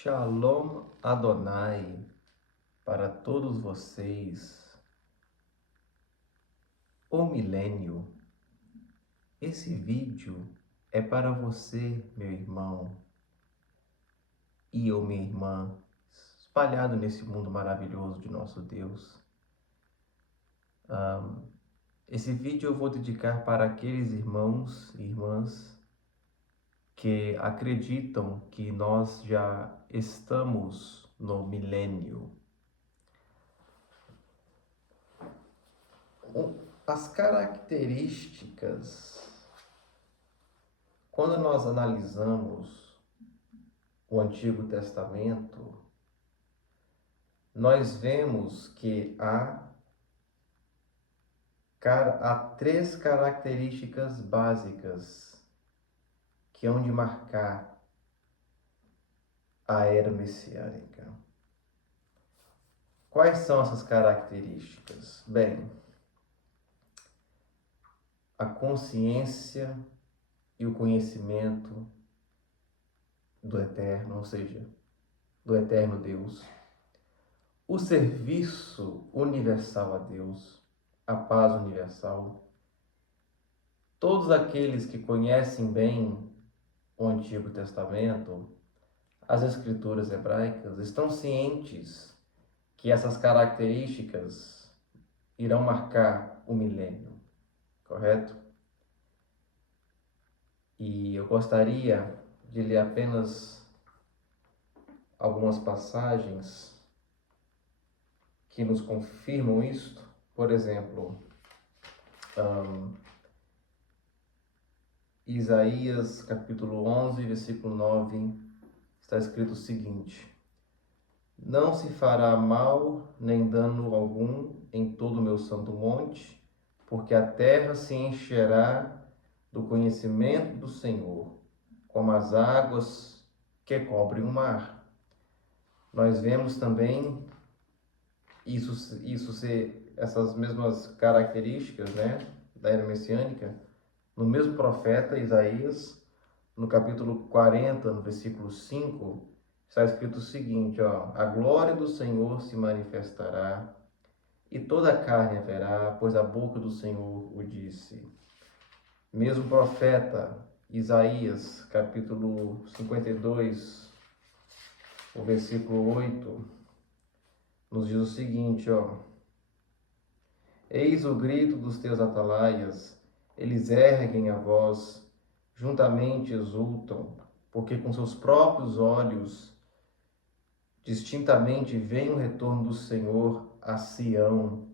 Shalom Adonai para todos vocês. O milênio. Esse vídeo é para você, meu irmão e ou minha irmã, espalhado nesse mundo maravilhoso de nosso Deus. Esse vídeo eu vou dedicar para aqueles irmãos e irmãs que acreditam que nós já estamos no milênio. As características, quando nós analisamos o Antigo Testamento, nós vemos que há três características básicas que hão de marcar a era messiânica. Quais são essas características? Bem, a consciência e o conhecimento do Eterno, ou seja, do Eterno Deus, o serviço universal a Deus, a paz universal. Todos aqueles que conhecem bem o Antigo Testamento, as Escrituras hebraicas, estão cientes que essas características irão marcar o milênio, correto? E eu gostaria de ler apenas algumas passagens que nos confirmam isto. Por exemplo, Isaías capítulo 11, versículo 9, está escrito o seguinte: Não se fará mal nem dano algum em todo o meu santo monte, porque a terra se encherá do conhecimento do Senhor, como as águas que cobrem o mar. Nós vemos também essas mesmas características, da era messiânica, no mesmo profeta Isaías, no capítulo 40, no versículo 5, está escrito o seguinte: a glória do Senhor se manifestará, e toda a carne a verá, pois a boca do Senhor o disse. Mesmo profeta Isaías, capítulo 52, o versículo 8, nos diz o seguinte: Eis o grito dos teus atalaias, eles erguem a voz, juntamente exultam, porque com seus próprios olhos distintamente veem o retorno do Senhor a Sião.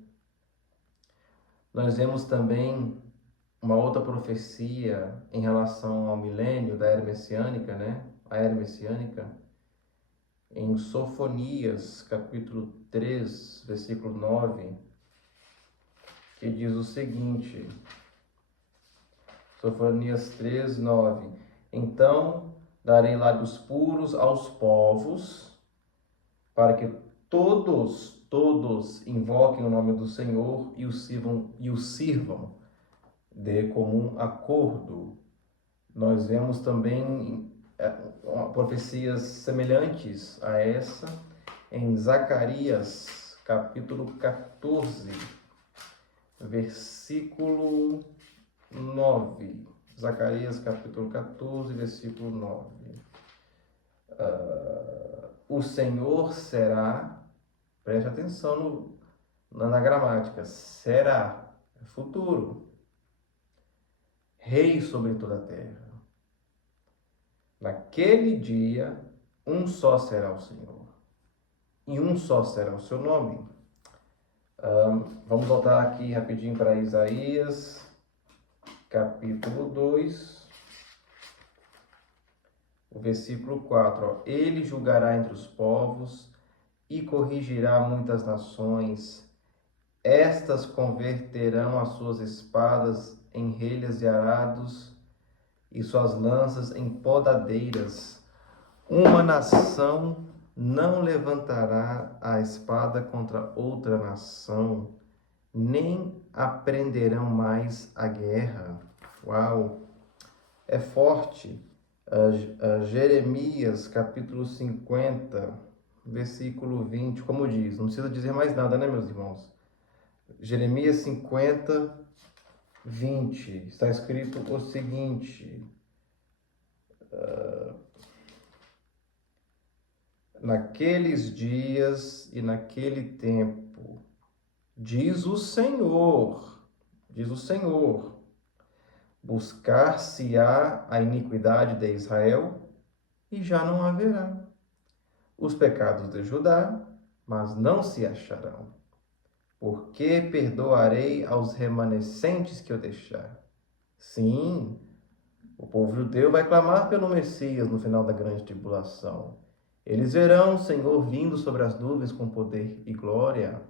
Nós vemos também uma outra profecia em relação ao milênio da era messiânica, a era messiânica, em Sofonias, capítulo 3, versículo 9, que diz o seguinte, Sofonias 3, 9: Então darei lábios puros aos povos, para que todos invoquem o nome do Senhor e o sirvam de comum acordo. Nós vemos também profecias semelhantes a essa em Zacarias, capítulo 14, versículo 9. Zacarias, capítulo 14, versículo 9. O Senhor será, preste atenção na gramática, será, é futuro, Rei sobre toda a terra. Naquele dia, um só será o Senhor, e um só será o seu nome. Vamos voltar aqui rapidinho para Isaías, capítulo 2, o versículo 4. Ele julgará entre os povos e corrigirá muitas nações. Estas converterão as suas espadas em relhas de arados e suas lanças em podadeiras. Uma nação não levantará a espada contra outra nação, nem aprenderão mais a guerra. Uau! É forte a Jeremias, capítulo 50, versículo 20, como diz, não precisa dizer mais nada, né, meus irmãos? Jeremias 50, 20, está escrito o seguinte: naqueles dias e naquele tempo, diz o Senhor, buscar-se-á a iniquidade de Israel e já não haverá os pecados de Judá, mas não se acharão, porque perdoarei aos remanescentes que eu deixar. Sim, o povo judeu vai clamar pelo Messias no final da grande tribulação. Eles verão o Senhor vindo sobre as nuvens com poder e glória.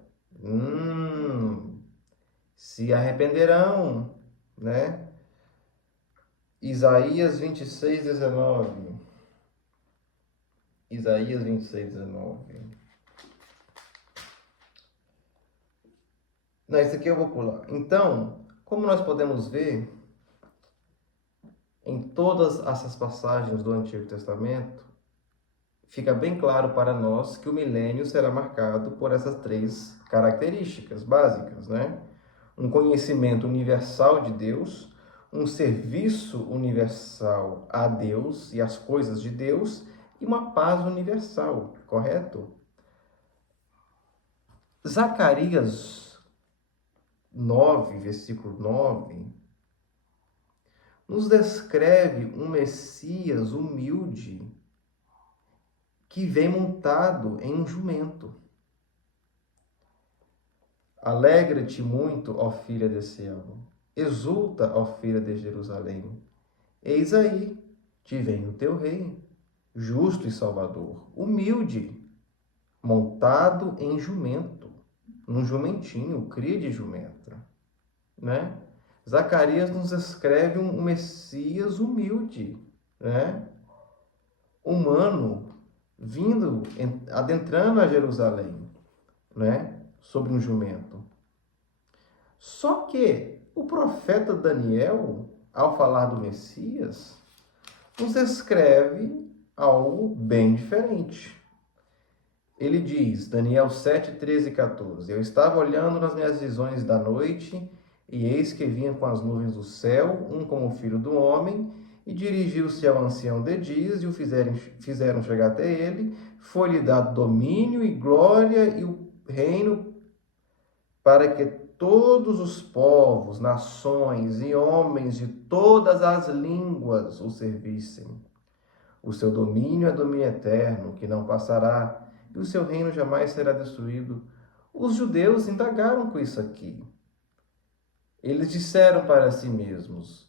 Se arrependerão, né? Isaías 26, 19. Isaías 26, 19. Não, isso aqui eu vou pular. Então, como nós podemos ver, em todas essas passagens do Antigo Testamento, fica bem claro para nós que o milênio será marcado por essas três características básicas, né? Um conhecimento universal de Deus, um serviço universal a Deus e às coisas de Deus e uma paz universal, correto? Zacarias 9, versículo 9, nos descreve um Messias humilde que vem montado em um jumento. Alegra-te muito, ó filha de Sião, exulta, ó filha de Jerusalém. Eis aí, te vem o teu rei, justo e salvador, humilde, montado em jumento, num jumentinho, cria de jumenta, né? Zacarias nos escreve um Messias humilde, né? Humano, vindo, adentrando a Jerusalém, né? Sobre um jumento. Só que o profeta Daniel, ao falar do Messias, nos escreve algo bem diferente. Ele diz, Daniel 7, 13 e 14, eu estava olhando nas minhas visões da noite, e eis que vinha com as nuvens do céu, um como o filho do homem, e dirigiu-se ao ancião de dias, e o fizeram chegar até ele, foi-lhe dado domínio e glória e o reino para que todos os povos, nações e homens de todas as línguas o servissem. O seu domínio é domínio eterno, que não passará, e o seu reino jamais será destruído. Os judeus indagaram com isso aqui. Eles disseram para si mesmos: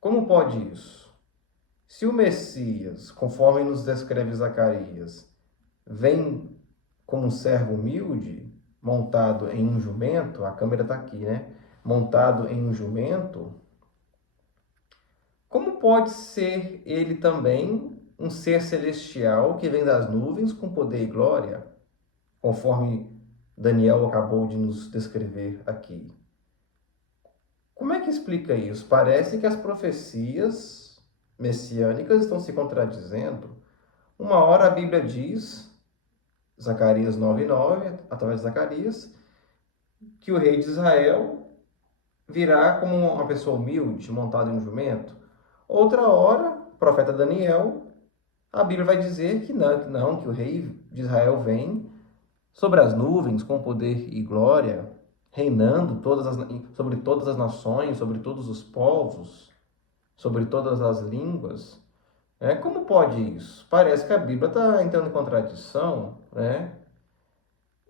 como pode isso? Se o Messias, conforme nos descreve Zacarias, vem como um servo humilde, montado em um jumento, a câmera está aqui, né? Montado em um jumento, como pode ser ele também um ser celestial que vem das nuvens com poder e glória, conforme Daniel acabou de nos descrever aqui? Como é que explica isso? Parece que as profecias messiânicas estão se contradizendo. Uma hora a Bíblia diz, Zacarias 9:9, através de Zacarias, que o rei de Israel virá como uma pessoa humilde, montada em um jumento. Outra hora, o profeta Daniel, a Bíblia vai dizer que não, que o rei de Israel vem sobre as nuvens com poder e glória, reinando sobre todas as nações, sobre todos os povos, sobre todas as línguas. Como pode isso? Parece que a Bíblia está entrando em contradição, né?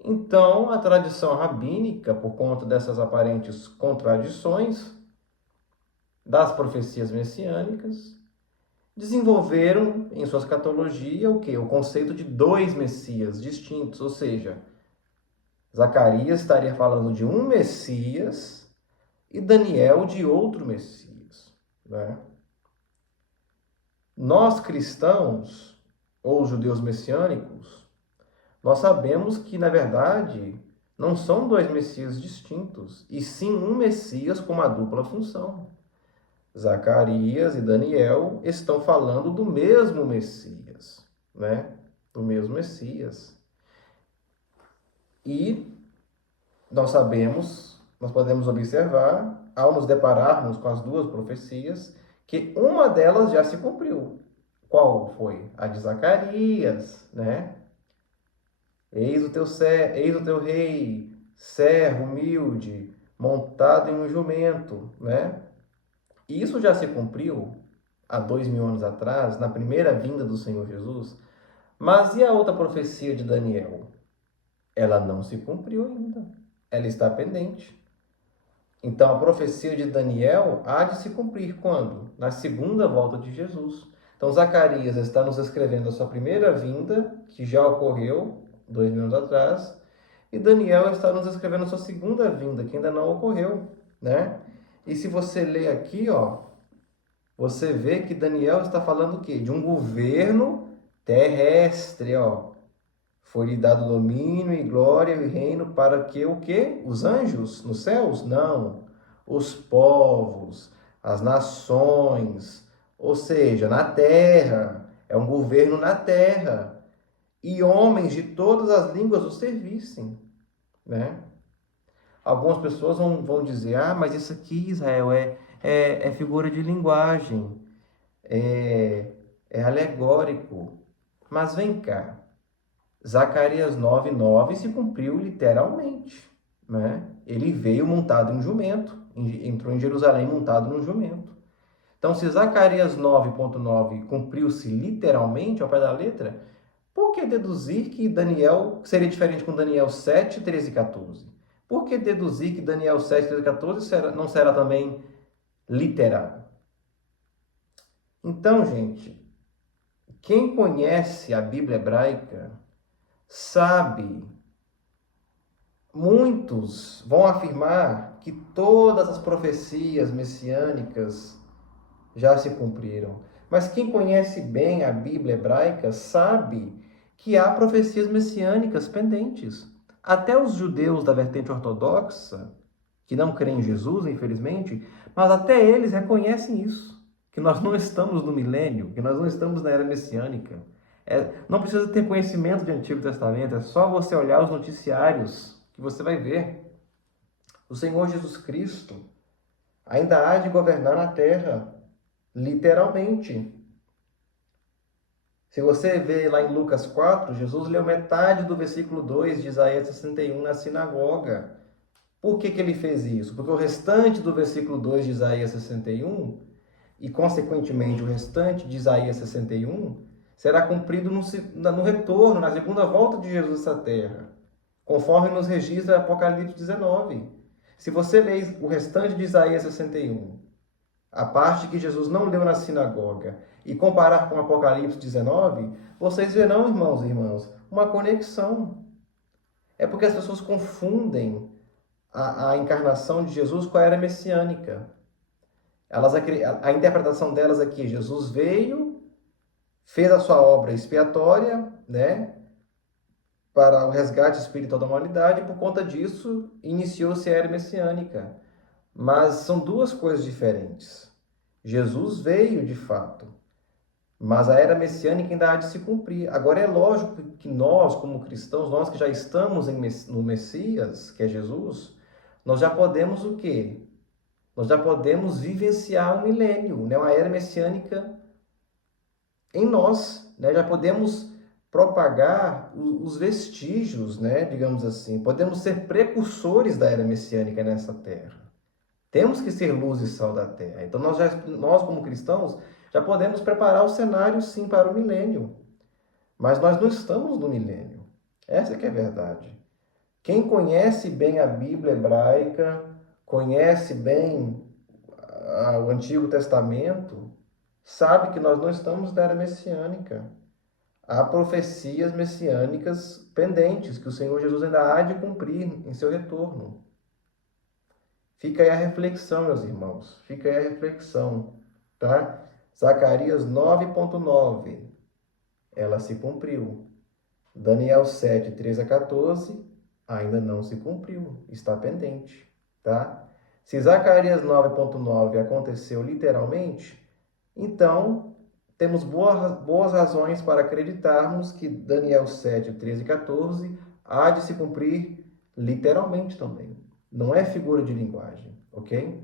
Então, a tradição rabínica, por conta dessas aparentes contradições das profecias messiânicas, desenvolveram em sua escatologia o quê? O conceito de dois Messias distintos, ou seja, Zacarias estaria falando de um Messias e Daniel de outro Messias, né? Nós cristãos, ou judeus messiânicos, nós sabemos que, na verdade, não são dois Messias distintos, e sim um Messias com uma dupla função. Zacarias e Daniel estão falando do mesmo Messias, né? Do mesmo Messias. E nós podemos observar, ao nos depararmos com as duas profecias, que uma delas já se cumpriu. Qual foi? A de Zacarias, né? Eis o teu rei, servo humilde, montado em um jumento, né? E isso já se cumpriu há 2000 anos atrás, na primeira vinda do Senhor Jesus. Mas e a outra profecia de Daniel? Ela não se cumpriu ainda. Ela está pendente. Então, a profecia de Daniel há de se cumprir quando? Na segunda volta de Jesus. Então, Zacarias está nos escrevendo a sua primeira vinda, que já ocorreu 2000 anos atrás, e Daniel está nos escrevendo a sua segunda vinda, que ainda não ocorreu, né? E se você ler aqui, ó, você vê que Daniel está falando o quê? De um governo terrestre, ó. Foi-lhe dado domínio e glória e reino para que o quê? Os anjos nos céus? Não. Os povos, as nações, ou seja, na terra. É um governo na terra. E homens de todas as línguas o servissem, né? Algumas pessoas vão dizer, ah, mas isso aqui, Israel, é figura de linguagem, é alegórico. Mas vem cá, Zacarias 9:9 se cumpriu literalmente, né? Ele veio montado em um jumento, entrou em Jerusalém montado num jumento. Então, se Zacarias 9:9 cumpriu-se literalmente ao pé da letra, por que deduzir que Daniel seria diferente com Daniel 7, 13 e 14? Por que deduzir que Daniel 7, 13 e 14 não será também literal? Então, gente, quem conhece a Bíblia hebraica sabe. Muitos vão afirmar que todas as profecias messiânicas já se cumpriram. Mas quem conhece bem a Bíblia hebraica sabe que há profecias messiânicas pendentes. Até os judeus da vertente ortodoxa, que não creem em Jesus, infelizmente, mas até eles reconhecem isso, que nós não estamos no milênio, que nós não estamos na era messiânica. Não precisa ter conhecimento de Antigo Testamento, é só você olhar os noticiários que você vai ver. O Senhor Jesus Cristo ainda há de governar na terra, literalmente. Se você vê lá em Lucas 4, Jesus leu metade do versículo 2 de Isaías 61 na sinagoga. Por que ele fez isso? Porque o restante do versículo 2 de Isaías 61, e consequentemente o restante de Isaías 61, será cumprido no retorno, na segunda volta de Jesus à terra, conforme nos registra Apocalipse 19. Se você ler o restante de Isaías 61, a parte que Jesus não leu na sinagoga, e comparar com Apocalipse 19, vocês verão, irmãos e irmãs, uma conexão. É porque as pessoas confundem a encarnação de Jesus com a era messiânica. A interpretação delas aqui, Jesus veio, fez a sua obra expiatória, né, para o resgate espiritual da humanidade, e por conta disso iniciou-se a era messiânica. Mas são duas coisas diferentes. Jesus veio de fato, mas a era messiânica ainda há de se cumprir. Agora é lógico que nós, como cristãos, nós que já estamos no Messias, que é Jesus, nós já podemos o quê? Nós já podemos vivenciar um milênio, né? Uma era messiânica em nós, né? Já podemos propagar os vestígios, né? Digamos assim. Podemos ser precursores da era messiânica nessa terra. Temos que ser luz e sal da terra. Então nós como cristãos, já podemos preparar o cenário sim para o milênio. Mas nós não estamos no milênio. Essa que é a verdade. Quem conhece bem a Bíblia hebraica, conhece bem o Antigo Testamento, sabe que nós não estamos na era messiânica. Há profecias messiânicas pendentes que o Senhor Jesus ainda há de cumprir em seu retorno. Fica aí a reflexão, meus irmãos. Fica aí a reflexão, tá? Zacarias 9:9. Ela se cumpriu. Daniel 7, 13 a 14, ainda não se cumpriu. Está pendente, tá? Se Zacarias 9.9 aconteceu literalmente, então temos boas razões para acreditarmos que Daniel 7, 13 e 14 há de se cumprir literalmente também. Não é figura de linguagem, ok?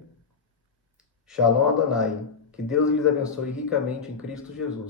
Shalom Adonai. Que Deus lhes abençoe ricamente em Cristo Jesus.